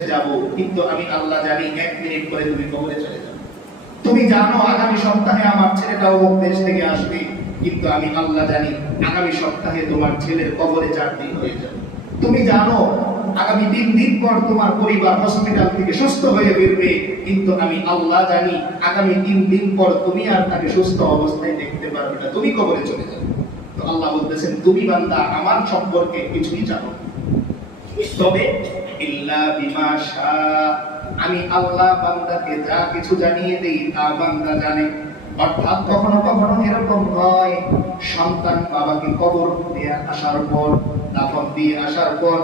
যাব, কিন্তু আমি আল্লাহ জানি 1 মিনিট পরে তুমি কবরে চলে যাবে। তুমি জানো আগামী সপ্তাহে আমার ছেলেটা অমুক দেশ থেকে আসবে, কিন্তু আমি আল্লাহ জানি আগামী সপ্তাহে তোমার ছেলের কবরে 4 দিন হয়ে যাবে। তুমি জানো আগামী 3 দিন পর তোমার পরিবার হসপিটাল থেকে সুস্থ হয়ে ফিরবে, কিন্তু আমি আল্লাহ জানি আগামী 3 দিন পর তুমি আর তাকে সুস্থ অবস্থায় দেখতে পারবে না, তুমি কবরে চলে যাবে। তো আল্লাহ বলতেছেন, তুমি বান্দা আমার সম্পর্কে কিছুই জানো না, তবে ইল্লা বিমা শা, আমি আল্লাহ বান্দাকে যা কিছু জানিয়ে দেই তা বান্দা জানে। অর্থাৎ কখনো কখনো এরকম হয়, সন্তান বাবাকে কবর দিয়ে আসার পর, দাফন দিয়ে আসার পর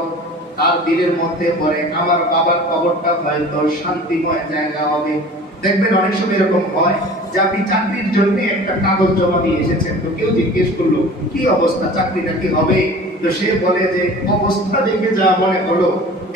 তার দিলের মধ্যে পড়ে আমার বাবার কবরটা হয়তো শান্তিময় জায়গা হবে। দেখবেন অনেক সময় এরকম হয় যে আপনি চাকরির জন্য একটা কাগজ জমা দিয়ে এসেছেন, তো কেউ জিজ্ঞেস করলো কি অবস্থা, চাকরিটা কি হবে? তো সে বলে যে অবস্থা দেখে যা মনে হলো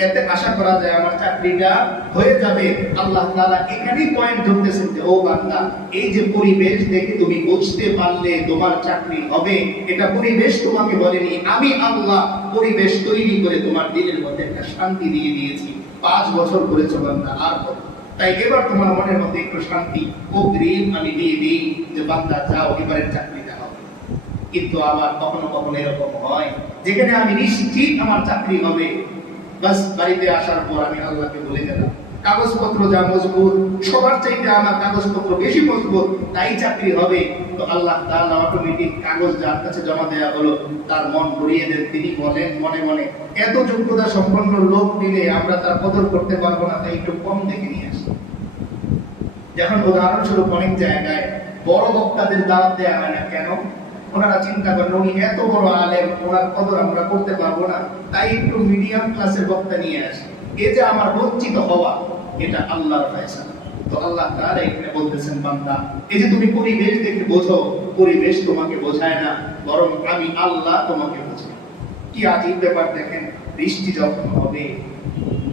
এতে আশা করা যায় আমার চাকরিটা হয়ে যাবে। আল্লাহ তাআলা এখানেই পয়েন্ট ধরতেছেন যে ও বান্দা, এই যে পরিবেশ দেখে তুমি বুঝতে পারলে তোমার চাকরি হবে, এটা পরিবেশ তোমাকে বলেনি, আমি আল্লাহ পরিবেশ তৈরি করে তোমার দিলের মধ্যে একটা শান্তি দিয়ে দিয়েছি। 5 বছর করেছো বান্দা, আর কত? তাই এবার তোমার মনের মধ্যে একটু শান্তি ও গ্রিন আমি দিয়ে দিই যে বান্দা যাও, এবারের চাকরিটা হবে। কিন্তু আবার কখনো কখনো এরকম হয় যেখানে আমি নিশ্চিত আমার চাকরি হবে, বাস বাড়িতে আসার পর আমি আল্লাহকে বলে গেলাম কাগজপত্র যা মজবুত, সবার চাইতে আমার কাগজপত্র বেশি মজবুত, তাই চাকরি হবে। তো আল্লাহ তাআলা অটোমেটিক কাগজ যার কাছে জমা দেয়া হলো তার মন ভরিয়ে দেন। তিনি বলেন মনে মনে, এত যোগ্যতা সম্পন্ন লোক দিলে আমরা তার কদর করতে পারবো না, তাই একটু কম দেখে নিয়ে আসি। যখন উদাহরণস্বরূপ অনেক জায়গায় বড় বক্তাদের দাওয়াত দেওয়া হয় না কেন? ওনারা চিন্তা করেন উনি এত বড় আলেম, ওনার কদর আমরা করতে পারবো না, তাই একটু মিডিয়াম ক্লাসের বক্তা নিয়ে আসি। এই যে আমার বঞ্চিত হওয়া, এটা আল্লাহর ফয়সালা। তো আল্লাহ তাআলা এখানে বলতেছেন বান্দা, এই যে তুমি পরিবেশ দেখে বোঝো, পরিবেশ তোমাকে বোঝায় না, বরং আমি আল্লাহ তোমাকে বোঝাই। কি আজীব ব্যাপার দেখেন, বৃষ্টি যখন হবে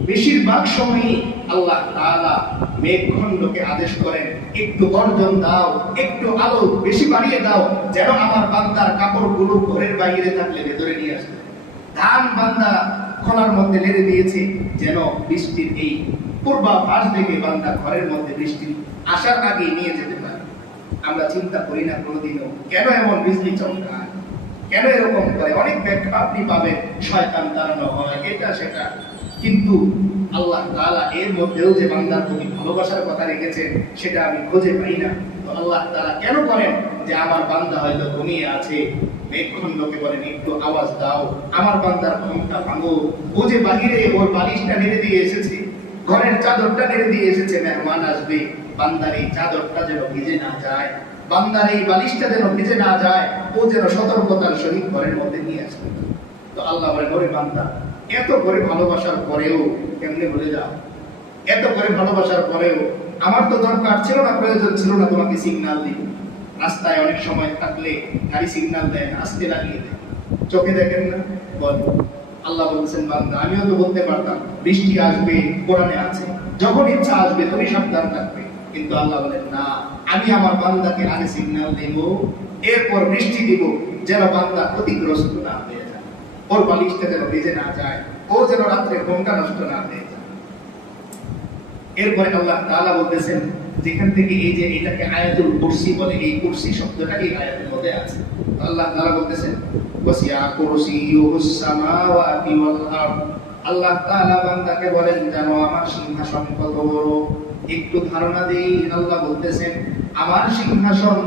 বেশিরভাগ সময়ই আল্লাহ তাআলা মেঘখণ্ডকে আদেশ করেন একটু গর্জন দাও, একটু আলো বেশি বাড়িয়ে দাও, যেন আমার বান্দার কাপড়গুলো ঘরের বাইরে থাকলে ভেতরে নিয়ে আসে। ধান বান্দা খোলার মধ্যে লেড়ে দিয়েছে, যেন বৃষ্টির এই পূর্বাভাস দেখে বান্দা ঘরের মধ্যে বৃষ্টি আসার আগে নিয়ে যেতে পারে। আমরা চিন্তা করি না কোনোদিনও কেন এমন বিজলি চমকায়, কেন এরকম করে? অনেক ব্যাখ্যা আপনি পাবেন, শয়তান তাড়ানো হয়, এটা সেটা, কিন্তু আল্লাহ তাআলা এর মধ্যেও যে বান্দার প্রতি ভালোবাসার কথা রেখেছেন সেটা আমি খুঁজে পাই না। তো আল্লাহ তাআলা কেন করেন যে আমার বান্দা হয়তো ঘুমিয়ে আছে, মেঘখণ্ডকে বলেন একটু আওয়াজ দাও, আমার বান্দার ঘুমটা ভাঙো। ও যে বাহিরে ওর বালিশটা নেড়ে দিয়ে এসেছে, ঘরের চাদরটা নেড়ে দিয়ে এসেছে, মেহমান আসবে, বান্দার এই চাদরটা যেন ভিজে না যায়, বান্দার এই বালিশটা যেন ভিজে না যায়, ও যেন সতর্কতার সহিত ঘরের মধ্যে নিয়ে আসবে। তো আল্লাহ বলেন, ওরে বান্দা, এত করে ভালোবাসার পরেও কেমনে বলে যাও? এত করে ভালোবাসার পরেও আমার তো দরকার ছিল না, প্রয়োজন ছিল না তোমাকে সিগন্যাল দিই। রাস্তায় অনেক সময় থাকলে গাড়ি সিগন্যাল দেয় না, আস্তে লাগিয়ে দেয়, চোখে দেখেন না? বল, আল্লাহ বলছেন বান্দা, আমিও তো বলতে পারতাম বৃষ্টি আসবে, কোরআনে আছে যখন ইচ্ছা আসবে তুমি সাবধান থাকবে, কিন্তু আল্লাহ বলেন না, আমি আমার বান্দাকে আগে সিগন্যাল দেব, এরপর বৃষ্টি দিব, যেন বান্দা ক্ষতিগ্রস্ত না হয়ে যায়, ওর বালিশটা যেন ভিজে না যায়, ও যেন রাত্রে ঘুমটা নষ্ট না হয়ে যায়। এরপরে আল্লাহ তাআলা বলতেছেন, যেখান থেকে এই যে এটাকে আয়াতুল কুরসি বলে, এই কুরসি শব্দটা এই আয়াতের মধ্যে আছে। আল্লাহ তাআলা বলতেছেন, ওয়াসিআ কুরসিয়ুহুস সামাওয়াতি ওয়াল আরদ। আল্লাহ তাআলা বান্দাকে বলেন, জানো আমার সিংহাসন কত বড়? একটু ধারণা দেই। আল্লাহ বলতেছেন, আমার সিংহাসন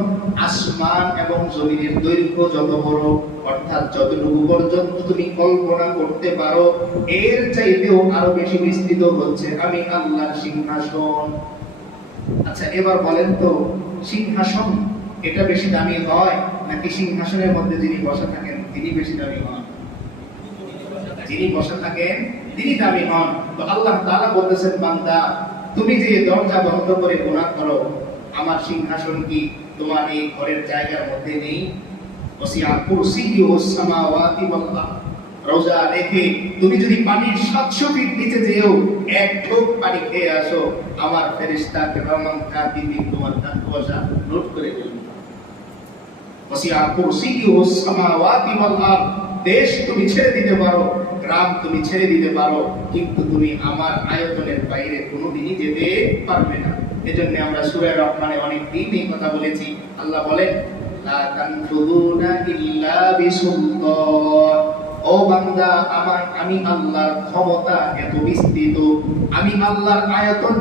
আসমান এবং জমিনের দৈর্ঘ্য যত বড়, অর্থাৎ যতটুকু পর্যন্ত তুমি কল্পনা করতে পারো এর চাইতেও আরো বেশি বিস্তৃত হচ্ছে আমি আল্লাহর সিংহাসন। আচ্ছা এবার বলেন তো, সিংহাসন এটা বেশি দামি হয় নাকি সিংহাসনের মধ্যে যিনি বসা থাকেন তিনি বেশি দামি হন? যিনি বসা থাকেন তিনি দামি হন। তো আল্লাহ তাআলা বলতেছেন, বান্দা তুমি যে দরজা বন্ধ করে গুনাহ করো, আমার সিংহাসন কি তোমার এই ঘরের জায়গার মধ্যে নেই? ওয়াসিআ কুরসিয়ুহুস সামাওয়াতি ওয়াল আরদ। রোজা রেখে তুমি যদি পানির 700 ফিট নিচে যেও, এক ঢোক পানি খেয়ে আসো, আমার ফেরেশতা কিরামান কাতিবিন তোমার তাকওয়া নোট করে দেবেন। ওয়াসিআ কুরসিয়ুহুস সামাওয়াতি ওয়াল আরদ। দেশ তুমি ছেড়ে দিতে পারো, গ্রাম তুমি ছেড়ে দিতে পারো, কিন্তু তুমি আমার আয়তনের বাইরে কোনোদিনই যেতে পারবে না। এজন্য আমরা সূরা রহমানে অনেক দিন এই কথা বলেছি। আল্লাহ বলেন, লা তানফুযুনা ইল্লা বিসুলতান। ও বান্দা, আমি আল্লাহর ক্ষমতা এত বিস্তৃত, আমি আল্লাহর আয়তন,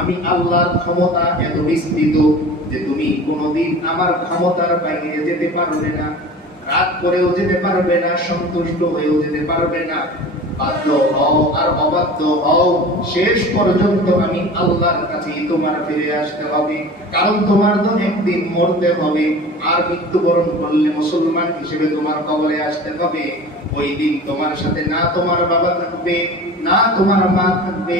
আমি আল্লাহর ক্ষমতা এত বিস্তৃত যে তুমি কোনোদিন আমার ক্ষমতার বাইরে যেতে পারবে না। রাগ করেও যেতে পারবে না, সন্তুষ্ট হয়েও যেতে পারবে না। বাধ্য হও আর অবাধ্য হও, শেষ পর্যন্ত আমি আল্লাহর কাছেই তোমার ফিরে আসতে হবে। কারণ তোমার তো একদিন মরতে হবে, আর মৃত্যুবরণ করলে মুসলমান হিসেবে তোমার কবরে আসতে হবে। ওই দিন তোমার সাথে না তোমার বাবা থাকবে, না তোমার মা থাকবে,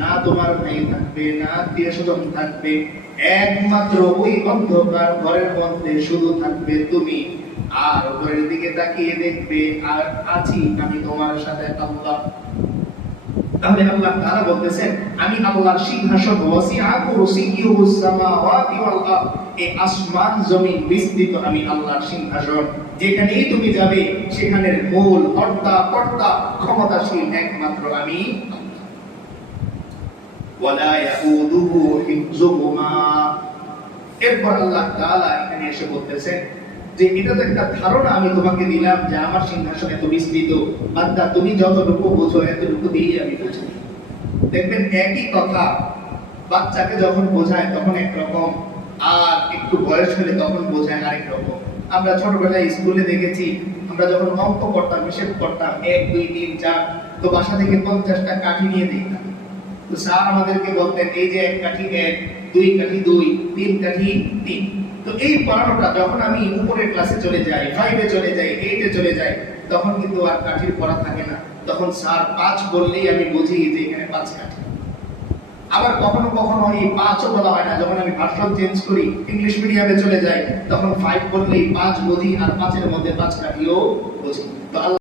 না তোমার ভাই থাকবে, না আত্মীয় স্বজন থাকবে। একমাত্র ওই অন্ধকার ঘরের মধ্যে শুধু থাকবে তুমি। আর উপরের দিকে তাকিয়ে দেখবে, আর আছি আমি তোমার সাথে আল্লাহ। তাহলে আল্লাহ তাআলা বলতেছেন, আমি আল্লাহর সিংহাসন, ওয়াসিআ কুরসিয়্যুহুস সামাওয়াতি ওয়াল আরদ, এই আসমান জমিন বিস্তৃত আমি আল্লাহর সিংহাসন। যেখানেই তুমি যাবে সেখানের মূল হর্তা কর্তা ক্ষমতাশীল একমাত্র আমি। ওয়ালা ইয়াউদুহু হিফযুহুমা। এরপর আল্লাহ তাআলা এখানে এসে বলতেছেন যে এটা তো একটা ধারণা আমি তোমাকে দিলাম যে আমার সিংহাসন এত বিস্তৃত, বান্দা তুমি যতটুকু বোঝো এতটুকু দিয়েই আমি বুঝি। দেখবেন একই কথা বাচ্চাকে যখন বোঝায় তখন একরকম, আর একটু বয়স হলে তখন বোঝায় আরেক রকম। আমরা ছোটবেলায় স্কুলে দেখেছি, আমরা যখন অঙ্ক করতাম, হিসেব করতাম 1 2 3 4, তো বাসা থেকে 50টা কাঠি নিয়ে দিতাম। তো স্যার আমাদেরকে বলতেন, এই যে 1 কাঠি 1, 2 কাঠি 2, 3 কাঠি 3। তো এই পড়ানোটা যখন আমি উপরের ক্লাসে চলে যাই, 5 এ চলে যাই, 8 এ চলে যাই, তখন কিন্তু আর কাঠির পড়া থাকে না। তখন স্যার 5 বললেই আমি বুঝি যে এখানে 5 কাঠি। আবার কখনো কখনো এই 5ও বলা হয় না, যখন আমি ভার্সন চেঞ্জ করি, ইংলিশ মিডিয়ামে চলে যাই, তখন 5 বললেই 5 বুঝি, আর 5 এর মধ্যে 5 কাঠিও বুঝি। তো